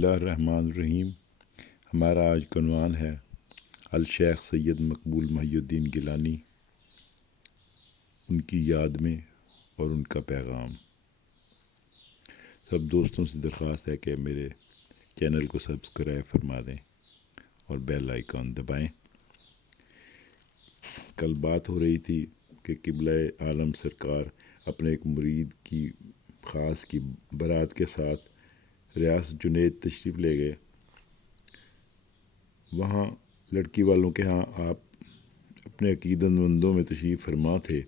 اللہ الرحمن الرحیم۔ ہمارا آج کا عنوان ہے الشیخ سید مقبول محی الدین گیلانی، ان کی یاد میں اور ان کا پیغام۔ سب دوستوں سے درخواست ہے کہ میرے چینل کو سبسکرائب فرما دیں اور بیل آئیکن دبائیں۔ کل بات ہو رہی تھی کہ قبلہ عالم سرکار اپنے ایک مرید کی خاص کی برات کے ساتھ ریاست جنید تشریف لے گئے۔ وہاں لڑکی والوں کے ہاں آپ اپنے عقیدت مندوں میں تشریف فرما تھے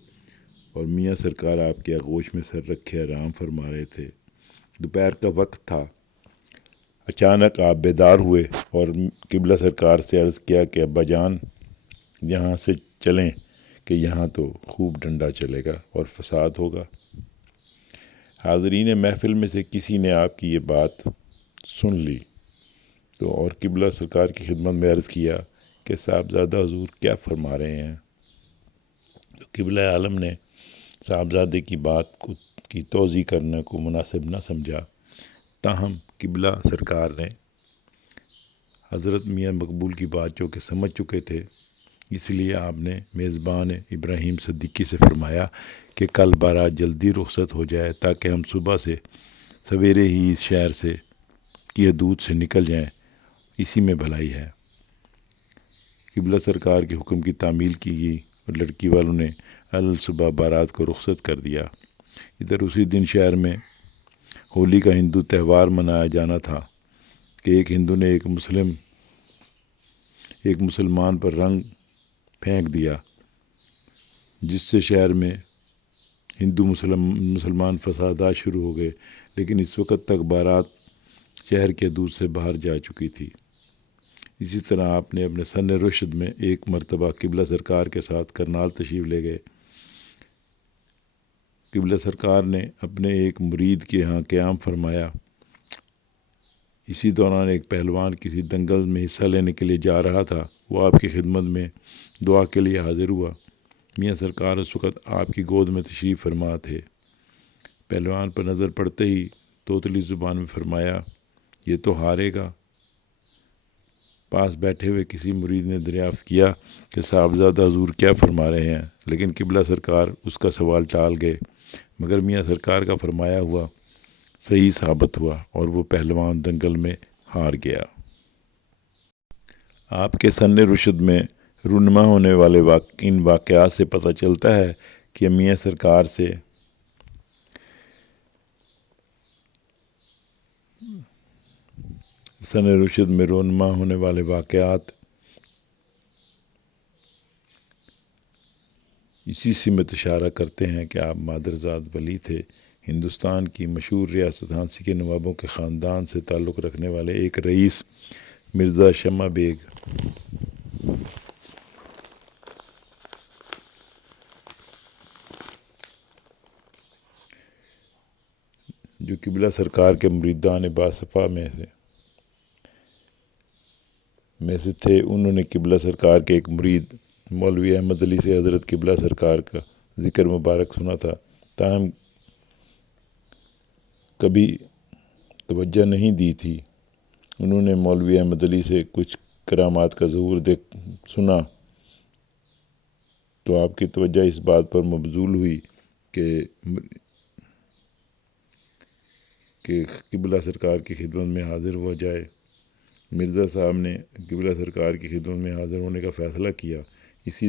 اور میاں سرکار آپ کے آغوش میں سر رکھے آرام فرما رہے تھے۔ دوپہر کا وقت تھا۔ اچانک آپ بیدار ہوئے اور قبلہ سرکار سے عرض کیا کہ ابا جان یہاں سے چلیں کہ یہاں تو خوب ڈنڈا چلے گا اور فساد ہوگا۔ حاضرین محفل میں سے کسی نے آپ کی یہ بات سن لی تو اور قبلہ سرکار کی خدمت میں عرض کیا کہ صاحبزادہ حضور کیا فرما رہے ہیں؟ تو قبلہ عالم نے صاحبزادے کی بات کی توضیح کرنے کو مناسب نہ سمجھا، تاہم قبلہ سرکار نے حضرت میاں مقبول کی بات جو کہ سمجھ چکے تھے، اس لیے آپ نے میزبان ابراہیم صدیقی سے فرمایا کہ کل بارات جلدی رخصت ہو جائے تاکہ ہم صبح سے سویرے ہی اس شہر سے کی حدود سے نکل جائیں، اسی میں بھلائی ہے۔ قبلہ سرکار کے حکم کی تعمیل کی گئی اور لڑکی والوں نے صبح بارات کو رخصت کر دیا۔ ادھر اسی دن شہر میں ہولی کا ہندو تہوار منایا جانا تھا کہ ایک ہندو نے ایک مسلمان پر رنگ پھینک دیا، جس سے شہر میں ہندو مسلمان فسادات شروع ہو گئے، لیکن اس وقت تک بارات شہر کے حدود سے باہر جا چکی تھی۔ اسی طرح آپ نے اپنے سن رشد میں ایک مرتبہ قبلہ سرکار کے ساتھ کرنال تشریف لے گئے۔ قبلہ سرکار نے اپنے ایک مرید کے ہاں قیام فرمایا۔ اسی دوران ایک پہلوان کسی دنگل میں حصہ لینے کے لیے جا رہا تھا، وہ آپ کی خدمت میں دعا کے لیے حاضر ہوا۔ میاں سرکار اس وقت آپ کی گود میں تشریف فرما تھے۔ پہلوان پر نظر پڑتے ہی توتلی زبان میں فرمایا، یہ تو ہارے گا۔ پاس بیٹھے ہوئے کسی مرید نے دریافت کیا کہ صاحبزادہ حضور کیا فرما رہے ہیں، لیکن قبلہ سرکار اس کا سوال ٹال گئے، مگر میاں سرکار کا فرمایا ہوا صحیح ثابت ہوا اور وہ پہلوان دنگل میں ہار گیا۔ آپ کے سن رشد میں رونما ہونے والے ان واقعات سے پتہ چلتا ہے کہ میاں سرکار سے سن رشد میں رونما ہونے والے واقعات اسی سمت اشارہ کرتے ہیں کہ آپ مادرزاد ولی تھے۔ ہندوستان کی مشہور ریاست ہانسی کے نوابوں کے خاندان سے تعلق رکھنے والے ایک رئیس مرزا شمع بیگ جو قبلہ سرکار کے مریدان باصفا میں سے تھے، انہوں نے قبلہ سرکار کے ایک مرید مولوی احمد علی سے حضرت قبلہ سرکار کا ذکر مبارک سنا تھا، تاہم کبھی توجہ نہیں دی تھی۔ انہوں نے مولوی احمد علی سے کچھ کرامات کا ظہور سنا تو آپ کی توجہ اس بات پر مبذول ہوئی کہ قبلہ سرکار کی خدمت میں حاضر ہوا جائے۔ مرزا صاحب نے قبلہ سرکار کی خدمت میں حاضر ہونے کا فیصلہ کیا۔ اسی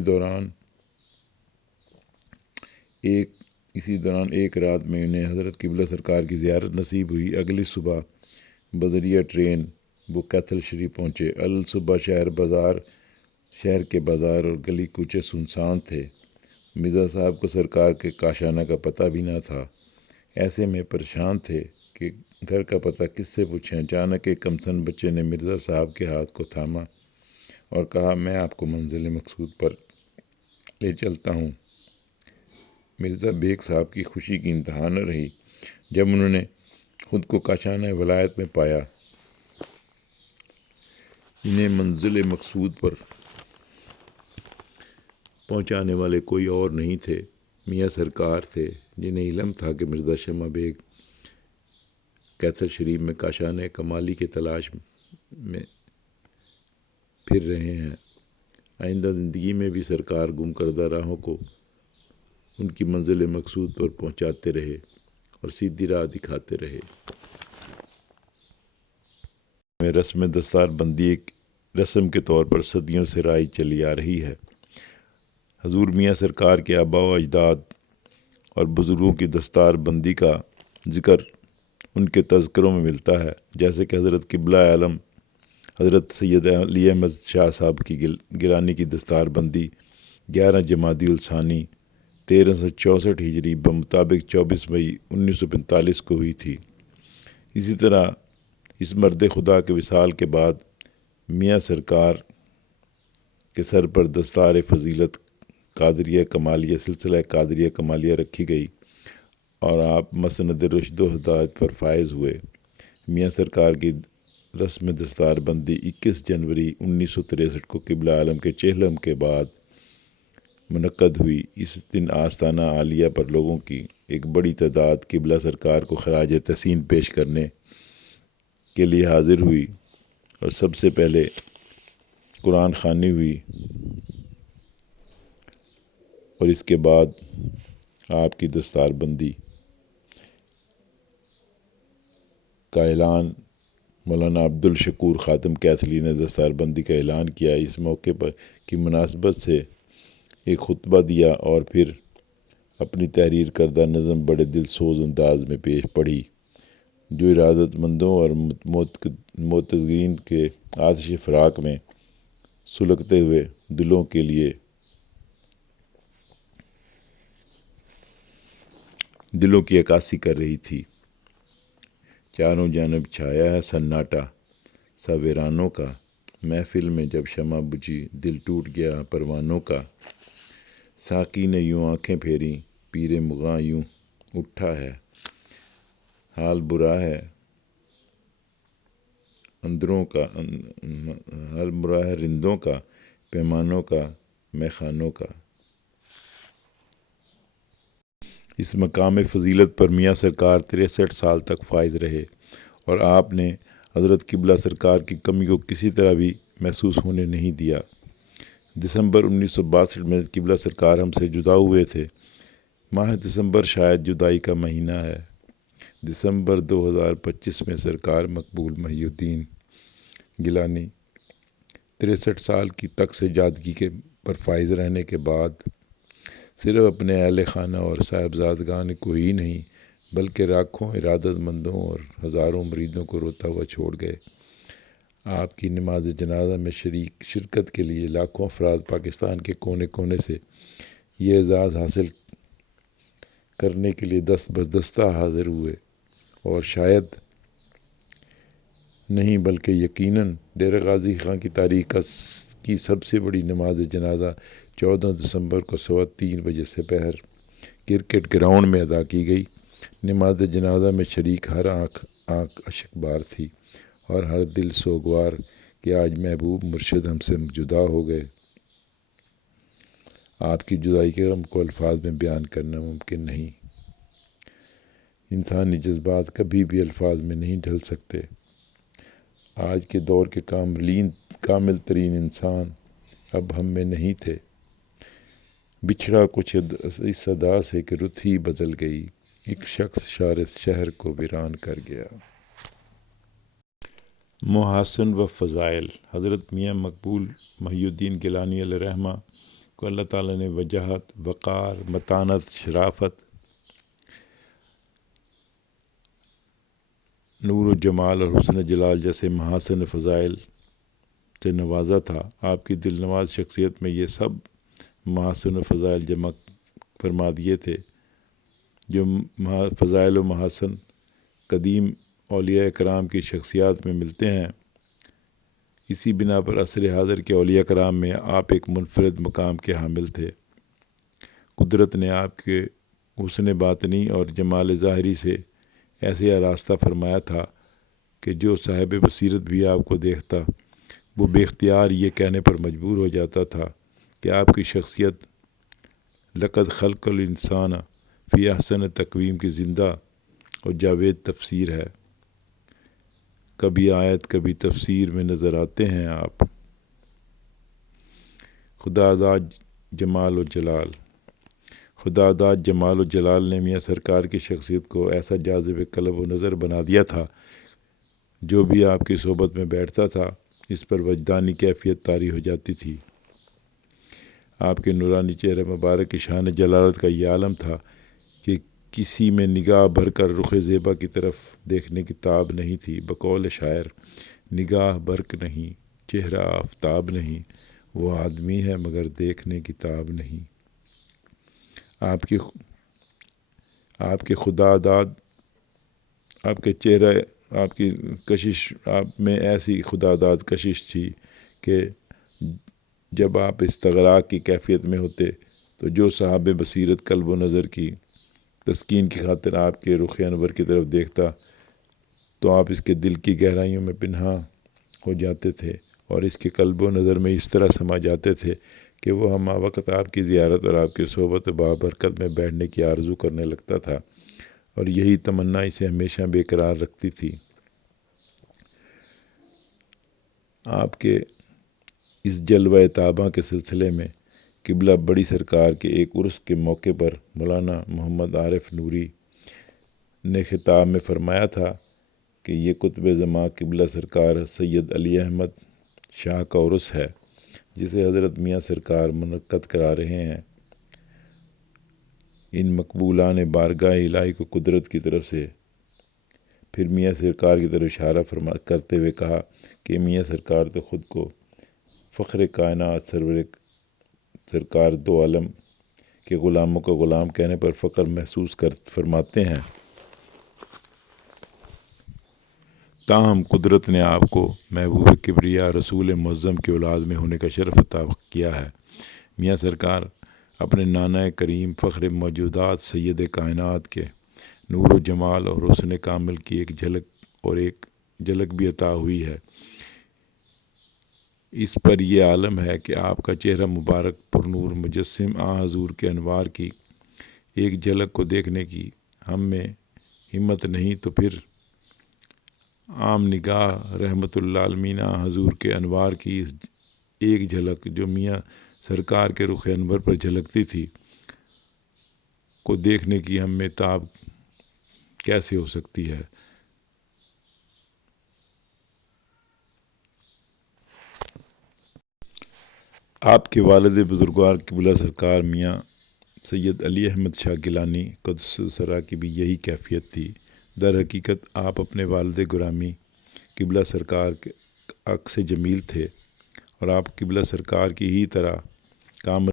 دوران ایک رات میں انہیں حضرت قبلہ سرکار کی زیارت نصیب ہوئی۔ اگلی صبح بدریہ ٹرین وہ کیتھل شریف پہنچے۔ صبح شہر کے بازار اور گلی کوچے سنسان تھے۔ مرزا صاحب کو سرکار کے کاشانہ کا پتہ بھی نہ تھا۔ ایسے میں پریشان تھے کہ گھر کا پتہ کس سے پوچھیں۔ اچانک ایک کمسن بچے نے مرزا صاحب کے ہاتھ کو تھاما اور کہا، میں آپ کو منزل مقصود پر لے چلتا ہوں۔ مرزا بیگ صاحب کی خوشی کی انتہا نہ رہی جب انہوں نے خود کو کاشانہ ولایت میں پایا۔ انہیں منزل مقصود پر پہنچانے والے کوئی اور نہیں تھے، میاں سرکار تھے، جنہیں علم تھا کہ مرزا شمع بیگ کیتھل شریف میں کاشان کمالی کی تلاش میں پھر رہے ہیں۔ آئندہ زندگی میں بھی سرکار گم کردہ راہوں کو ان کی منزل مقصود پر پہنچاتے رہے اور سیدھی راہ دکھاتے رہے۔ میں رسم دستار بندی ایک رسم کے طور پر صدیوں سے رائج چلی آ رہی ہے۔ حضور میاں سرکار کے آباء و اجداد اور بزرگوں کی دستار بندی کا ذکر ان کے تذکروں میں ملتا ہے، جیسے کہ حضرت قبلہ عالم حضرت سید علی احمد شاہ صاحب کی گیلانی کی دستار بندی 11 جمادی الثانی 1364 ہجری بمطابق 24 مئی 1945 کو ہوئی تھی۔ اسی طرح اس مرد خدا کے وصال کے بعد میاں سرکار کے سر پر دستار فضیلت قادریہ کمالیہ سلسلہ قادریہ کمالیہ رکھی گئی اور آپ مسند رشد و ہدایت پر فائز ہوئے۔ میاں سرکار کی رسم دستار بندی 21 جنوری 1963 کو قبلہ عالم کے چہلم کے بعد منعقد ہوئی۔ اس دن آستانہ عالیہ پر لوگوں کی ایک بڑی تعداد قبلہ سرکار کو خراج تحسین پیش کرنے کے لیے حاضر ہوئی اور سب سے پہلے قرآن خوانی ہوئی اور اس کے بعد آپ کی دستار بندی کا اعلان مولانا عبدالشکور خاتم کیتھلی نے دستار بندی کا اعلان کیا۔ اس موقع پر کی مناسبت سے ایک خطبہ دیا اور پھر اپنی تحریر کردہ نظم بڑے دل سوز انداز میں پیش پڑھی، جو ارادت مندوں اور معتقدین کے آتش فراق میں سلگتے ہوئے دلوں کے لیے دلوں کی عکاسی کر رہی تھی۔ چاروں جانب چھایا ہے سناٹا سا ویرانوں کا، محفل میں جب شمع بجھی دل ٹوٹ گیا پروانوں کا، ساقی نے یوں آنکھیں پھیری پیر مغاں یوں اٹھا ہے، حال برا ہے اندروں کا، حال برا ہے رندوں کا، پیمانوں کا میخانوں کا۔ اس مقام فضیلت پر میاں سرکار 63 سال تک فائز رہے اور آپ نے حضرت قبلہ سرکار کی کمی کو کسی طرح بھی محسوس ہونے نہیں دیا۔ دسمبر 1962 میں قبلہ سرکار ہم سے جدا ہوئے تھے۔ ماہ دسمبر شاید جدائی کا مہینہ ہے۔ دسمبر 2025 میں سرکار مقبول محی الدین گیلانی 63 سال کی تک سجادگی کے پر فائز رہنے کے بعد صرف اپنے اہل خانہ اور صاحبزادگان کو ہی نہیں بلکہ لاکھوں ارادت مندوں اور ہزاروں مریدوں کو روتا ہوا چھوڑ گئے۔ آپ کی نماز جنازہ میں شرکت کے لیے لاکھوں افراد پاکستان کے کونے کونے سے یہ اعزاز حاصل کرنے کے لیے دست بدستہ حاضر ہوئے اور شاید نہیں بلکہ یقیناً ڈیرہ غازی خان کی تاریخ کی سب سے بڑی نماز جنازہ 14 دسمبر کو 3:15 بجے سے پہر کرکٹ گراؤنڈ میں ادا کی گئی۔ نماز جنازہ میں شریک ہر آنکھ اشک بار تھی اور ہر دل سوگوار کہ آج محبوب مرشد ہم سے جدا ہو گئے۔ آپ کی جدائی کے غم کو الفاظ میں بیان کرنا ممکن نہیں۔ انسانی جذبات کبھی بھی الفاظ میں نہیں ڈھل سکتے۔ آج کے دور کے کامل ترین انسان اب ہم میں نہیں تھے۔ بچھڑا کچھ اس صدا سے کہ رت ہی بدل گئی، ایک شخص شہر کو ویران کر گیا۔ محاسن و فضائل حضرت میاں مقبول محی الدین گیلانی علیہ رحمہ کو اللہ تعالیٰ نے وجاہت، وقار، متانت، شرافت، نور و جمال اور حسن جلال جیسے محاسن فضائل سے نوازا تھا۔ آپ کی دل نواز شخصیت میں یہ سب محاسن و فضائل جمع فرما دیے تھے، جو فضائل و محاسن قدیم اولیاء کرام کی شخصیات میں ملتے ہیں۔ اسی بنا پر عصر حاضر کے اولیاء کرام میں آپ ایک منفرد مقام کے حامل تھے۔ قدرت نے آپ کے حسن باطنی اور جمال ظاہری سے ایسے آراستہ فرمایا تھا کہ جو صاحب بصیرت بھی آپ کو دیکھتا وہ بے اختیار یہ کہنے پر مجبور ہو جاتا تھا کہ آپ کی شخصیت لقد خلق الانسان فی احسن تقویم کی زندہ اور جاوید تفسیر ہے۔ کبھی آیت کبھی تفسیر میں نظر آتے ہیں آپ۔ خدا داد جمال و جلال، خدا داد جمال و جلال نے میاں سرکار کی شخصیت کو ایسا جاذب قلب و نظر بنا دیا تھا، جو بھی آپ کی صحبت میں بیٹھتا تھا اس پر وجدانی کیفیت طاری ہو جاتی تھی۔ آپ کے نورانی چہرہ مبارک کی شان جلالت کا یہ عالم تھا کہ کسی میں نگاہ بھر کر رخ زیبا کی طرف دیکھنے کی تاب نہیں تھی۔ بقول شاعر، نگاہ برق نہیں، چہرہ آفتاب نہیں، وہ آدمی ہے مگر دیکھنے کی تاب نہیں۔ آپ کے خدا داد، آپ کے چہرہ، آپ کی کشش، آپ میں ایسی خدا داد کشش تھی کہ جب آپ استغراق کی کیفیت میں ہوتے تو جو صاحب بصیرت قلب و نظر کی تسکین کی خاطر آپ کے رخ انور کی طرف دیکھتا تو آپ اس کے دل کی گہرائیوں میں پنہاں ہو جاتے تھے اور اس کے قلب و نظر میں اس طرح سما جاتے تھے کہ وہ ہمہ وقت آپ کی زیارت اور آپ کی صحبت بابرکت میں بیٹھنے کی آرزو کرنے لگتا تھا، اور یہی تمنا اسے ہمیشہ بے قرار رکھتی تھی۔ آپ کے اس جلوہ طابہ کے سلسلے میں قبلہ بڑی سرکار کے ایک عرس کے موقع پر مولانا محمد عارف نوری نے خطاب میں فرمایا تھا کہ یہ قطب زمان قبلہ سرکار سید علی احمد شاہ کا عرس ہے، جسے حضرت میاں سرکار منعقد کرا رہے ہیں۔ ان مقبولان بارگاہ الہی کو قدرت کی طرف سے پھر میاں سرکار کی طرف اشارہ کرتے ہوئے کہا کہ میاں سرکار تو خود کو فخر کائنات سرکار دو عالم کے غلاموں کا غلام کہنے پر فخر محسوس فرماتے ہیں، تاہم قدرت نے آپ کو محبوب کبریا رسول معظم کی اولاد میں ہونے کا شرف عطا کیا ہے۔ میاں سرکار اپنے نانا کریم فخر موجودات سید کائنات کے نور و جمال اور حسن کامل کی ایک جھلک بھی عطا ہوئی ہے۔ اس پر یہ عالم ہے کہ آپ کا چہرہ مبارک پر نور مجسم حضور کے انوار کی ایک جھلک کو دیکھنے کی ہم میں ہمت نہیں تو پھر عام نگاہ رحمت اللہ عالمین حضور کے انوار کی اس ایک جھلک جو میاں سرکار کے رخ انور پر جھلکتی تھی کو دیکھنے کی ہم میں تاب کیسے ہو سکتی ہے۔ آپ کے والد بزرگوار قبلہ سرکار میاں سید علی احمد شاہ گیلانی قدس سرا کی بھی یہی کیفیت تھی۔ در حقیقت آپ اپنے والد گرامی قبلہ سرکار کے عکس جمیل تھے اور آپ قبلہ سرکار کی ہی طرح کامل